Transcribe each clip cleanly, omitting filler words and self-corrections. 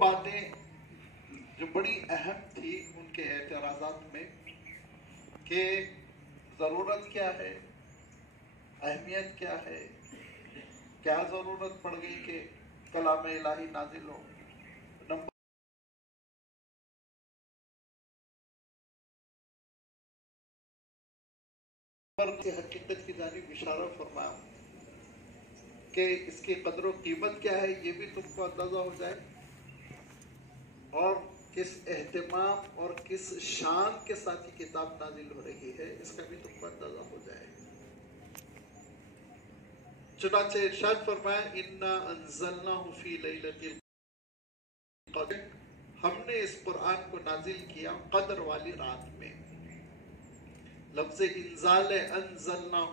باتیں جو بڑی اہم تھی ان کے اعتراضات میں کہ ضرورت کیا ہے، اہمیت کیا ہے، کیا ضرورت پڑ گئی کہ کلام الہی نازل ہو. نمبر کی حقیقت کی جانب اشارہ فرمایا کہ اس کی قدر و قیمت کیا ہے یہ بھی تم کو اندازہ ہو جائے، اور کس اہتمام اور کس شان کے ساتھ یہ کتاب نازل ہو رہی ہے اس کا بھی تم کو اندازہ ہو جائے. چنانچہ ارشاد فرمایا انا انزلناہ فی لیلۃ القدر، ہم نے اس قرآن کو نازل کیا قدر والی رات میں. لفظ انزال انزلناہ،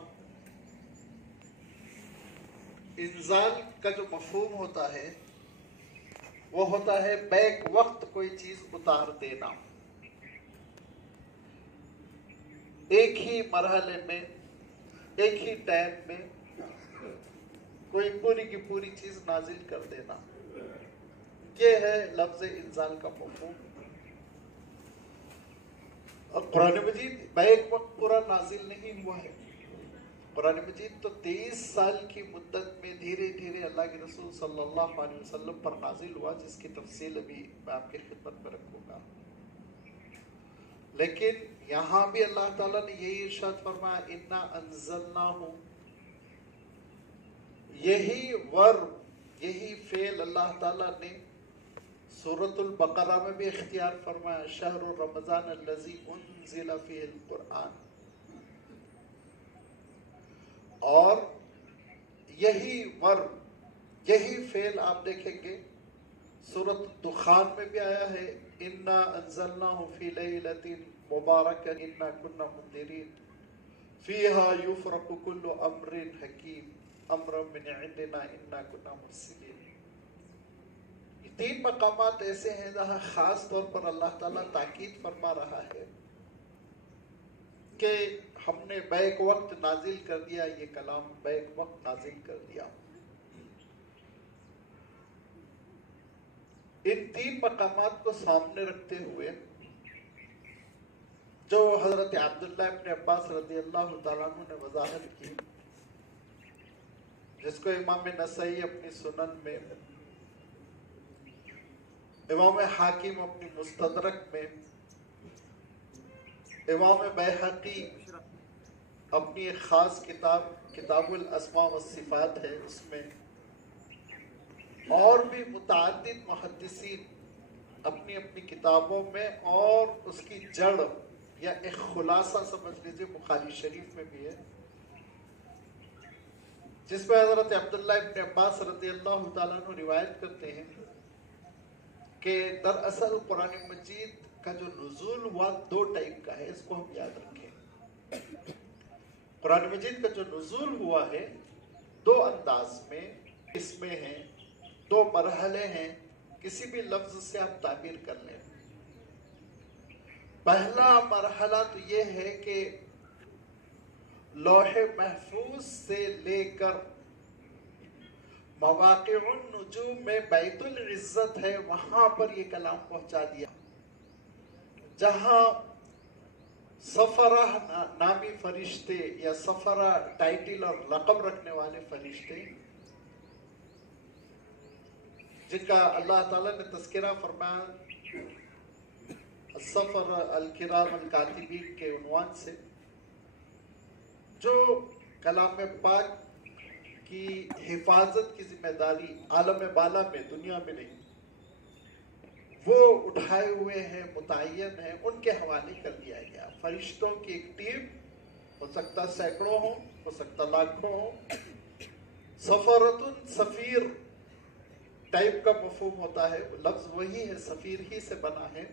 انزال کا جو مفہوم ہوتا ہے وہ ہوتا ہے بیک وقت کوئی چیز اتار دینا، ایک ہی مرحلے میں ایک ہی ٹائم میں کوئی پوری کی پوری چیز نازل کر دینا، یہ ہے لفظ انزال کا مفہوم. اور قرآن مجید بیک وقت پورا نازل نہیں ہوا ہے. قرآن مجید تو 23 سال کی مدت میں دھیرے دھیرے اللہ کے رسول صلی اللہ علیہ وسلم پر نازل ہوا، جس کی تفصیل ابھی میں آپ کی خدمت میں رکھوں گا. لیکن یہاں بھی اللہ تعالیٰ نے یہی ارشاد فرمایا انا انزلناہ، یہی ورب، یہی فعل اللہ تعالیٰ نے سورۃ البقرہ میں بھی اختیار فرمایا شہر رمضان الذی انزل فیہ القرآن، اور یہی ورب، یہی فعل آپ دیکھیں گے سورۃ الدخان میں بھی آیا ہے انا انزلناہ فی لیلۃ مبارکۃ انا کنا منذرین فیہا یفرق کل امر حکیم امرا من عندنا انا کنا مرسلین. یہ 3 مقامات ایسے ہیں جہاں خاص طور پر اللہ تعالیٰ تاکید فرما رہا ہے کہ ہم نے بیک وقت نازل کر دیا، یہ کلام بیک وقت نازل کر دیا. ان 3 مقامات کو سامنے رکھتے ہوئے جو حضرت عبداللہ ابن عباس رضی اللہ تعالیٰ عنہ نے وضاحت کی، جس کو امام نسائی اپنی سنن میں، امام حاکم اپنی مستدرک میں، امام بیہقی اپنی ایک خاص کتاب کتاب الاسماء والصفات ہے اس میں، اور بھی متعدد محدثین اپنی اپنی کتابوں میں، اور اس کی جڑ یا ایک خلاصہ سمجھ لیجیے بخاری شریف میں بھی ہے، جس میں حضرت عبداللہ ابن عباس رضی اللہ تعالیٰ عنہ روایت کرتے ہیں کہ دراصل قرآن مجید کا جو نزول ہوا 2 ٹائپ کا ہے، اس کو ہم یاد رکھیں. قرآن مجید کا جو نزول ہوا ہے 2 انداز میں، اس میں ہیں 2 مرحلے ہیں، کسی بھی لفظ سے آپ تعبیر کر لیں. پہلا مرحلہ تو یہ ہے کہ لوح محفوظ سے لے کر مواقع النجوم میں بیت العزت ہے وہاں پر یہ کلام پہنچا دیا، جہاں سفرہ نامی فرشتے یا سفرہ ٹائٹل اور لقب رکھنے والے فرشتے، جن کا اللہ تعالیٰ نے تذکرہ فرمایا السفر الکرام الکاتبین کے عنوان سے، جو کلام پاک کی حفاظت کی ذمہ داری عالم بالا میں، دنیا میں نہیں، وہ اٹھائے ہوئے ہیں، متعین ہیں، ان کے حوالے کر دیا گیا. فرشتوں کی ایک ٹیم، ہو سکتا سینکڑوں ہوں، ہو سکتا لاکھوں ہوں. سفرۃ سفیر ٹائپ کا مفہوم ہوتا ہے، لفظ وہی ہے، سفیر ہی سے بنا ہے،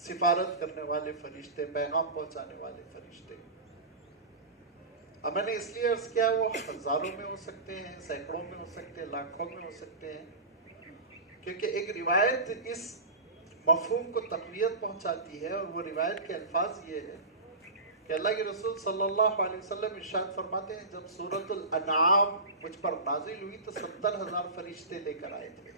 سفارت کرنے والے فرشتے، پیغام پہنچانے والے فرشتے. اب میں نے اس لیے عرض کیا وہ ہزاروں میں ہو سکتے ہیں، سینکڑوں میں ہو سکتے ہیں، لاکھوں میں ہو سکتے ہیں، کیونکہ ایک روایت اس مفہوم کو تقویت پہنچاتی ہے، اور وہ روایت کے الفاظ یہ ہے کہ اللہ کے رسول صلی اللہ علیہ وسلم ارشاد فرماتے ہیں جب سورۃ الانعام مجھ پر نازل ہوئی تو 70,000 فرشتے لے کر آئے تھے.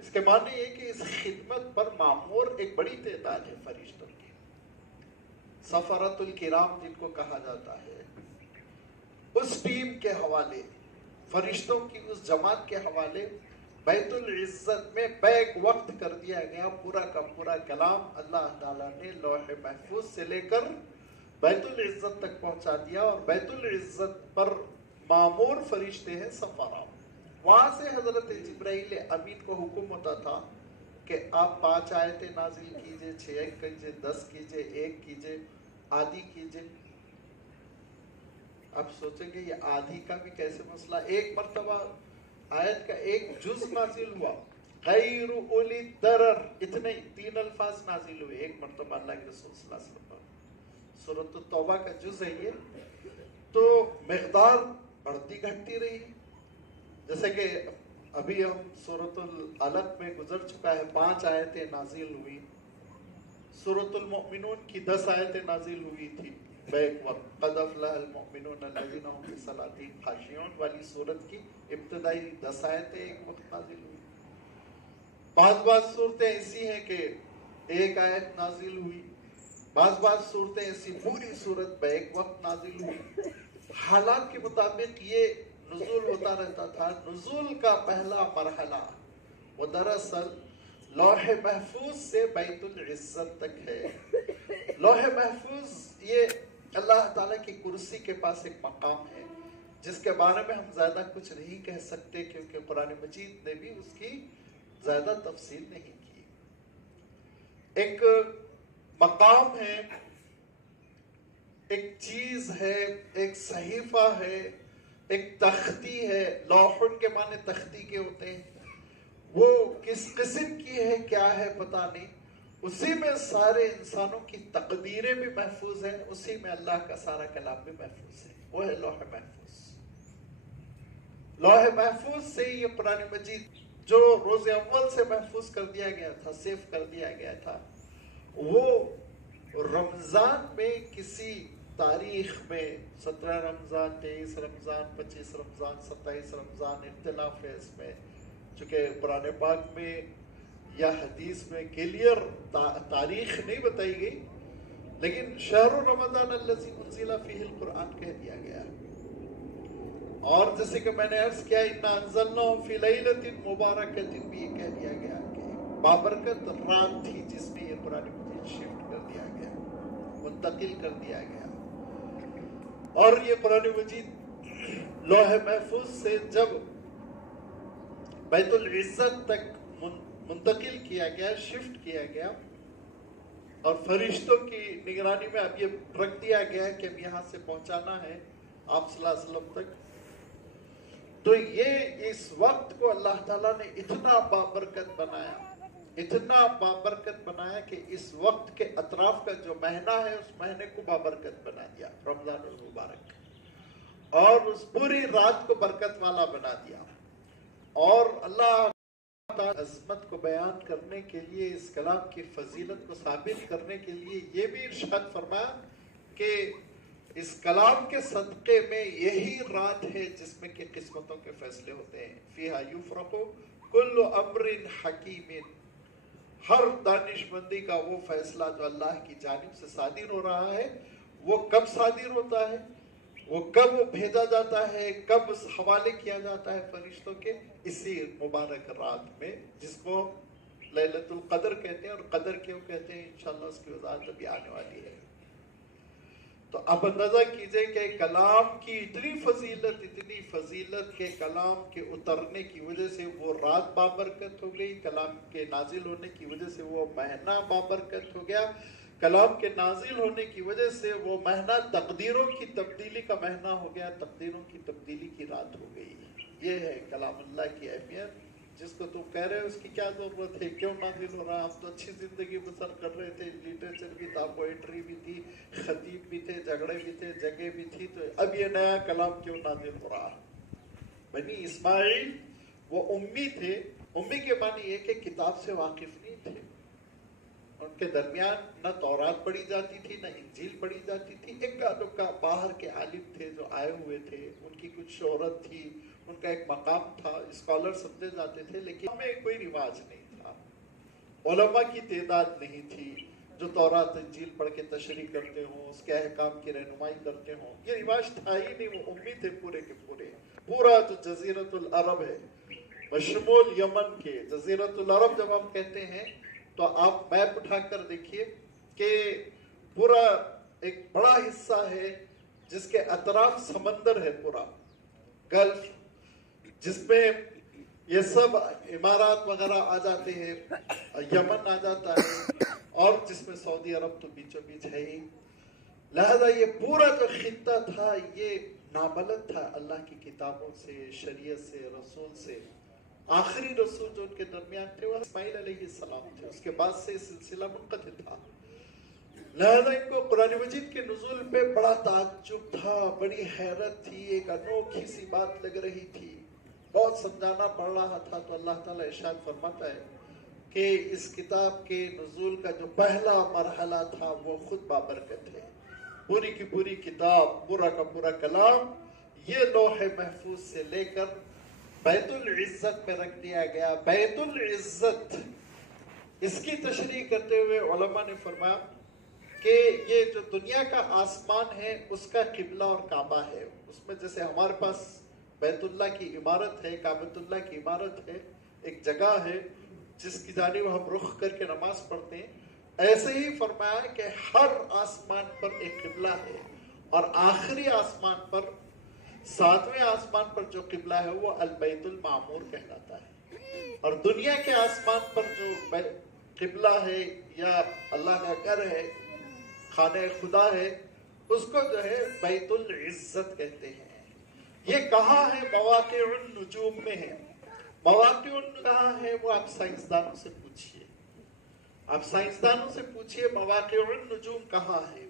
اس اس کے معنی یہ کہ اس خدمت پر معمور ایک بڑی تعداد ہے فرشتوں کی، سفرۃ الکرام جن کو کہا جاتا ہے، اس ٹیم کے حوالے، فرشتوں کی اس جماعت کے حوالے بیت العزت میں بیک وقت کر دیا گیا پورا کا پورا کلام اللہ تعالیٰ نے لوح محفوظ سے لے کر بیت العزت تک پہنچا دیا، اور بیت العزت پر معمور فرشتے ہیں سفارہ۔ وہاں سے حضرت جبرائیل امین کو حکم ہوتا تھا کہ آپ 5 آیتیں نازل کیجئے، 6 کیجئے، 10 کیجئے، 1 کیجئے، آدھی کیجئے۔ اب سوچیں گے یہ آدھی کا بھی کیسے مسئلہ؟ ایک مرتبہ آیت کا ایک جز نازل ہوا، غیر اولی درر، اتنے 3 الفاظ نازل ہوئے ایک مرتبہ اللہ کے رسول صلی اللہ علیہ وسلم پر۔ سورۃ التوبہ کا جز ہے یہ، تو مقدار بڑھتی گھٹتی رہی، جیسے کہ ابھی ہم سورۃ العلق میں گزر چکا ہے، 5 آیتیں نازل ہوئی۔ سورۃ المؤمنون کی 10 آیتیں نازل ہوئی تھی بیک وقت، قد افلح المؤمنون الذین هم فی صلاتہم خاشعون والی سورت کی ابتدائی 10 آیتیں ایک وقت نازل ہوئی۔ بعض صورتیں ایسی ہیں کہ ایک آیت نازل ہوئی، بعض صورتیں ایسی پوری صورت بیک وقت نازل ہوئی۔ حالات کے مطابق یہ نزول ہوتا رہتا تھا۔ نزول کا پہلا مرحلہ وہ دراصل لوح محفوظ سے بیت العزت تک ہے۔ لوح محفوظ یہ اللہ تعالیٰ کی کرسی کے پاس ایک مقام ہے جس کے بارے میں ہم زیادہ کچھ نہیں کہہ سکتے، کیونکہ قرآن مجید نے بھی اس کی زیادہ تفصیل نہیں کی۔ ایک مقام ہے، ایک چیز ہے، ایک صحیفہ ہے، ایک تختی ہے۔ لوحن کے معنی تختی کے ہوتے ہیں، وہ کس قسم کی ہے کیا ہے پتہ نہیں، اسی میں سارے انسانوں کی تقدیریں بھی محفوظ ہیں، اسی میں اللہ کا سارا کلام بھی محفوظ ہے، وہ ہے لوح محفوظ۔ لوح محفوظ سے یہ قرآن مجید جو روز اول سے محفوظ کر دیا گیا تھا، سیف کر دیا گیا تھا، وہ رمضان میں کسی تاریخ میں 17 رمضان، 23 رمضان، 25 رمضان، 27 رمضان اختلاف ہے اس میں، چونکہ قرآن پاک میں یا حدیث میں کلیئر تاریخ نہیں بتائی گئی، لیکن شہر رمضان الذی انزل فیہ القرآن کہہ دیا گیا۔ اور جیسے کہ میں نے عرض کیا انا انزلناہ فی لیلۃ مبارکۃ، بھی یہ کہہ دیا گیا کہ بابرکت رات تھی جس میں یہ قرآن مجید شفٹ کر دیا گیا، منتقل کر دیا گیا۔ اور یہ قرآن مجید لوح محفوظ سے جب بیت العزت تک منتقل کیا گیا، شفٹ کیا گیا، اور فرشتوں کی نگرانی میں اب یہ رکھ دیا گیا کہ اب یہاں سے پہنچانا ہے آپ صلی اللہ علیہ وسلم تک، تو یہ اس وقت کو اللہ تعالیٰ نے اتنا بابرکت بنایا، اتنا بابرکت بنایا کہ اس وقت کے اطراف کا جو مہینہ ہے اس مہینے کو بابرکت بنا دیا، رمضان المبارک، اور اس پوری رات کو برکت والا بنا دیا۔ اور اللہ تعالیٰ عظمت کو بیان کرنے کے لیے، اس کلام کی فضیلت کو ثابت کرنے کے لیے یہ بھی ارشاد فرمایا کہ اس کلام کے صدقے میں یہی رات ہے جس میں کہ قسمتوں کے فیصلے ہوتے ہیں۔ فیہا یفرق کل امر حکیم، ہر دانش مندی کا وہ فیصلہ جو اللہ کی جانب سے صادر ہو رہا ہے، وہ کب صادر ہوتا ہے، وہ کب بھیجا جاتا ہے، کب حوالے کیا جاتا ہے فرشتوں کے، اسی مبارک رات میں جس کو لیلۃ القدر کہتے ہیں۔ اور قدر کیوں کہتے ہیں انشاءاللہ اس کی وضاحت ابھی آنے والی ہے۔ تو اب اندازہ کیجئے کہ کلام کی اتنی فضیلت کے کلام کے اترنے کی وجہ سے وہ رات بابرکت ہو گئی، کلام کے نازل ہونے کی وجہ سے وہ مہینہ بابرکت ہو گیا، کلام کے نازل ہونے کی وجہ سے وہ مہینہ تقدیروں کی تبدیلی کا مہینہ ہو گیا، تقدیروں کی تبدیلی کی رات ہو گئی۔ یہ ہے کلام اللہ کی اہمیت، جس کو تم کہہ رہے ہو اس کی کیا ضرورت ہے، کیوں نازل ہو رہا ہے؟ ہم تو اچھی زندگی بسر کر رہے تھے، لٹریچر بھی تھا، پوئٹری بھی تھی، خطیب بھی تھے، جھگڑے بھی تھے، جگہ بھی تھی، تو اب یہ نیا کلام کیوں نازل ہو رہا ہے؟ بنی اسماعیل وہ امی تھے، امی کے معنی یہ کہ کتاب سے واقف نہیں تھے، ان کے درمیان نہ تورات پڑھی جاتی تھی نہ انجیل پڑھی جاتی تھی، ایک کا باہر کے عالم تھے جو آئے ہوئے تھے، ان کی کچھ شہرت تھی، ان کا ایک مقام تھا، اسکالر سمجھے جاتے تھے، لیکن ہمیں کوئی رواج نہیں تھا، علماء کی تعداد نہیں تھی جو تورات انجیل پڑھ کے تشریح کرتے ہوں، اس کے احکام کی رہنمائی کرتے ہوں، یہ رواج تھا ہی نہیں، وہ امی تھے پورے کے پورے، پورا جو جزیرت العرب ہے بشمول یمن کے، جزیرت العرب جب ہم کہتے ہیں تو آپ میپ اٹھا کر دیکھیے کہ پورا ایک بڑا حصہ ہے جس کے اطراف سمندر ہے، پورا گلف، جس میں یہ سب امارات وغیرہ آ جاتے ہیں، یمن آ جاتا ہے، اور جس میں سعودی عرب تو بیچوں بیچ ہے ہی، لہذا یہ پورا جو خطہ تھا یہ نابلد تھا اللہ کی کتابوں سے، شریعت سے، رسول سے۔ آخری رسول جو ان کے درمیان تھے وہ اسماعیل علیہ السلام تھے، اس کے بعد سے سلسلہ منقطع تھا، لہذا ان کو قرآن مجید کے نزول پہ بڑا تعجب تھا، بڑی حیرت تھی، ایک انوکھی سی بات لگ رہی تھی، بہت سمجھانا پڑ رہا تھا۔ تو اللہ تعالیٰ ارشاد فرماتا ہے کہ اس کتاب کے نزول کا جو پہلا مرحلہ تھا وہ خود بابرکت ہے، پوری کی پوری کتاب، پورا کا پورا کلام یہ لوح محفوظ سے لے کر بیت العزت میں رکھ دیا گیا۔ بیت العزت، اس کی تشریح کرتے ہوئے علماء نے فرمایا کہ یہ جو دنیا کا آسمان ہے اس کا قبلہ اور کعبہ ہے، اس میں جیسے ہمارے پاس بیت اللہ کی عمارت ہے، کعبۃ اللہ کی عمارت ہے، ایک جگہ ہے جس کی جانب ہم رخ کر کے نماز پڑھتے ہیں، ایسے ہی فرمایا کہ ہر آسمان پر ایک قبلہ ہے، اور آخری آسمان پر، 7ویں آسمان پر جو قبلہ ہے وہ البیت المعمور کہلاتا ہے، اور دنیا کے آسمان پر جو قبلہ ہے یا اللہ کا گھر ہے، خانہ خدا ہے، اس کو جو ہے بیت العزت کہتے ہیں۔ یہ کہاں ہے؟ مواقع النجوم میں ہے۔ مواقع النجوم کہاں ہے وہ آپ سائنسدانوں سے پوچھئے، آپ سائنسدانوں سے پوچھئے مواقع النجوم کہاں ہے۔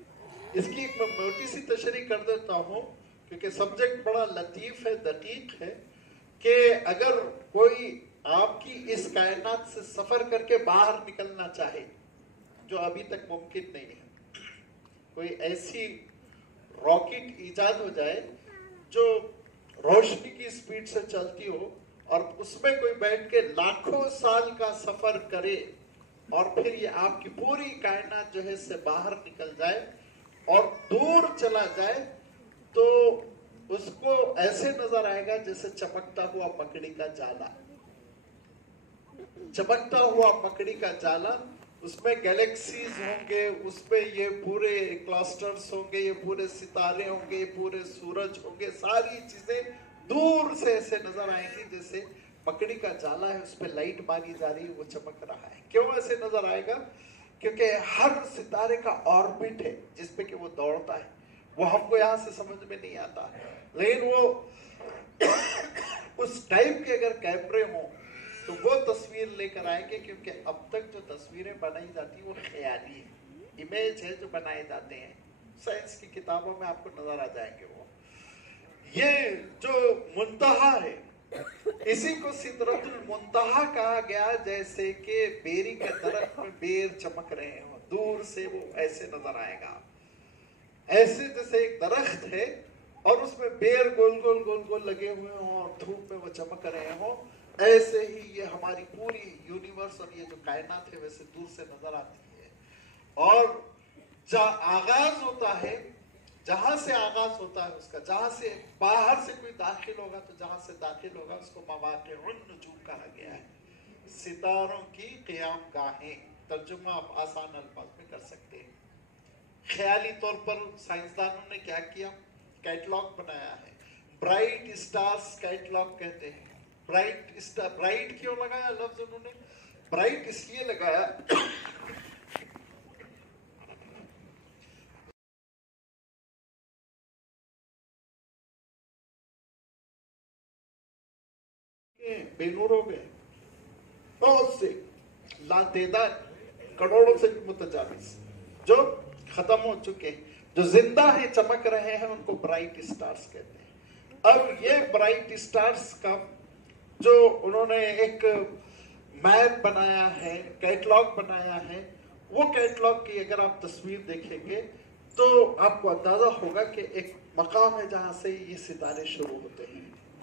اس کی ایک میں موٹی سی تشریح کر دیتا ہوں کیونکہ سبجیکٹ بڑا لطیف ہے، دقیق ہے، کہ اگر کوئی آپ کی اس کائنات سے سفر کر کے باہر نکلنا چاہے، جو ابھی تک ممکن نہیں ہے، کوئی ایسی راکٹ ایجاد ہو جائے جو روشنی کی سپیڈ سے چلتی ہو اور اس میں کوئی بیٹھ کے لاکھوں سال کا سفر کرے اور پھر یہ آپ کی پوری کائنات جو ہے اس سے باہر نکل جائے اور دور چلا جائے، تو اس کو ایسے نظر آئے گا جیسے چمکتا ہوا مکڑی کا جالا، چمکتا ہوا مکڑی کا جالا، اس میں گیلیکسیز ہوں گے، اس میں یہ پورے کلاسٹرز ہوں گے، یہ پورے ستارے ہوں گے، یہ پورے سورج ہوں گے، ساری چیزیں دور سے ایسے نظر آئیں گی جیسے مکڑی کا جالا ہے، اس پہ لائٹ ماری جا رہی ہے، وہ چمک رہا ہے۔ کیوں ایسے نظر آئے گا؟ کیونکہ ہر ستارے کا آربٹ ہے جس پہ کہ وہ دوڑتا ہے، وہ ہم کو یہاں سے سمجھ میں نہیں آتا، لیکن وہ اس ٹائپ کے اگر کیمرے ہوں تو وہ تصویر لے کر آئیں گے، کیونکہ اب تک جو تصویریں بنائی جاتی ہیں وہ خیالی ہے، امیج ہے جو بنائے جاتے ہیں، سائنس کی کتابوں میں آپ کو نظر آ جائیں گے وہ۔ یہ جو منتہا ہے اسی کو سدرۃ المنتہا کہا گیا، جیسے کہ بیری کے درخت میں بیر چمک رہے ہوں، دور سے وہ ایسے نظر آئے گا، ایسے جیسے ایک درخت ہے اور اس میں بیر گول گول گول گول لگے ہوئے ہوں اور دھوپ میں وہ چمک رہے ہوں، ایسے ہی یہ ہماری پوری یونیورس اور یہ جو کائنات ہے ویسے دور سے نظر آتی ہے۔ اور جہاں آغاز ہوتا ہے، جہاں سے آغاز ہوتا ہے اس کا، جہاں سے باہر سے کوئی داخل ہوگا تو جہاں سے داخل ہوگا اس کو مواقع النجوم کہا گیا ہے، ستاروں کی قیام گاہیں، ترجمہ آپ آسان الفاظ میں کر سکتے ہیں۔ خیالی طور پر سائنسدانوں نے کیا کیا؟ کیٹلاگ بنایا ہے، برائٹ اسٹارز کیٹلاگ کہتے ہیں۔ برائٹ اسٹار، برائٹ کیوں لگایا لفظ انہوں نے؟ برائٹ اس لیے لگایا بے نور ہو گئے، بہت سے لاتعداد کروڑوں سے بھی متجاوز جو ختم ہو چکے، جو زندہ ہیں چمک رہے ہیں، ان کو برائٹ اسٹارز کہتے ہیں۔ اب یہ برائٹ اسٹارز کا جو انہوں نے ایک میپ بنایا ہے، کیٹلاگ بنایا ہے، وہ کیٹلاگ کی اگر آپ تصویر دیکھیں گے تو آپ کو اندازہ ہوگا کہ ایک مقام ہے جہاں سے یہ ستارے شروع ہوتے ہیں،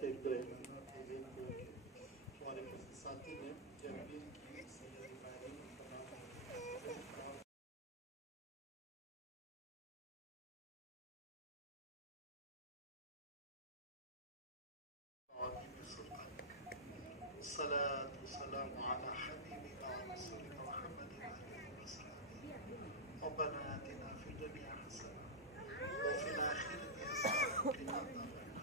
دیکھتے رہنا ہمارے ساتھی نے جنگین کی سید ابراہیم تمام الصلاة والسلام على حبيبنا ورسولنا محمد وآله وصحبه ربنا آتنا في الدنيا حسنة وفي الآخرة حسنة وقنا عذاب النار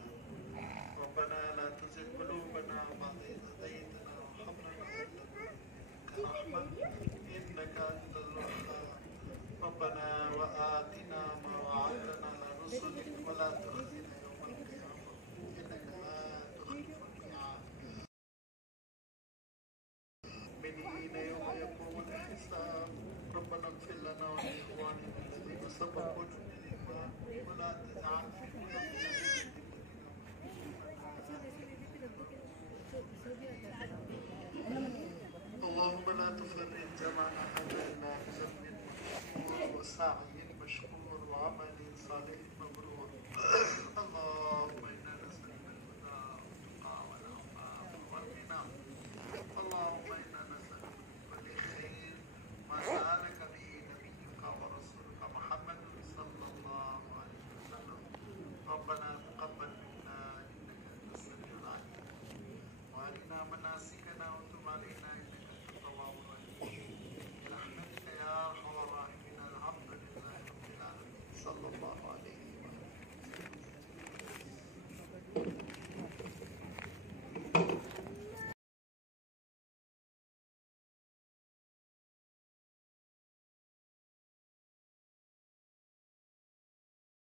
ربنا لا تزغ قلوبنا بعد إذ هديتنا وهب لنا من لدنك رحمة إنك أنت الوهاب ربنا وآتنا ما وعدتنا على رسلك ولا تخزنا يوم القيامة إنك لا تخلف الميعاد منين يوم يقوم الحساب ربنا اغفر لنا ولإخواننا الذين سبقونا بالإيمان ولا تجعل في قلوبنا اللهم لا تفرج جمعنا هذا إلا بذنب مغفور وسعي مشكور وعمل صالح مبرور اللهم إنا نسألك الهدى والتقى والعفاف والغنى اللهم إنا نسألك بكل خير ما سألك به نبيك ورسولك محمد صلى الله عليه وسلم ربنا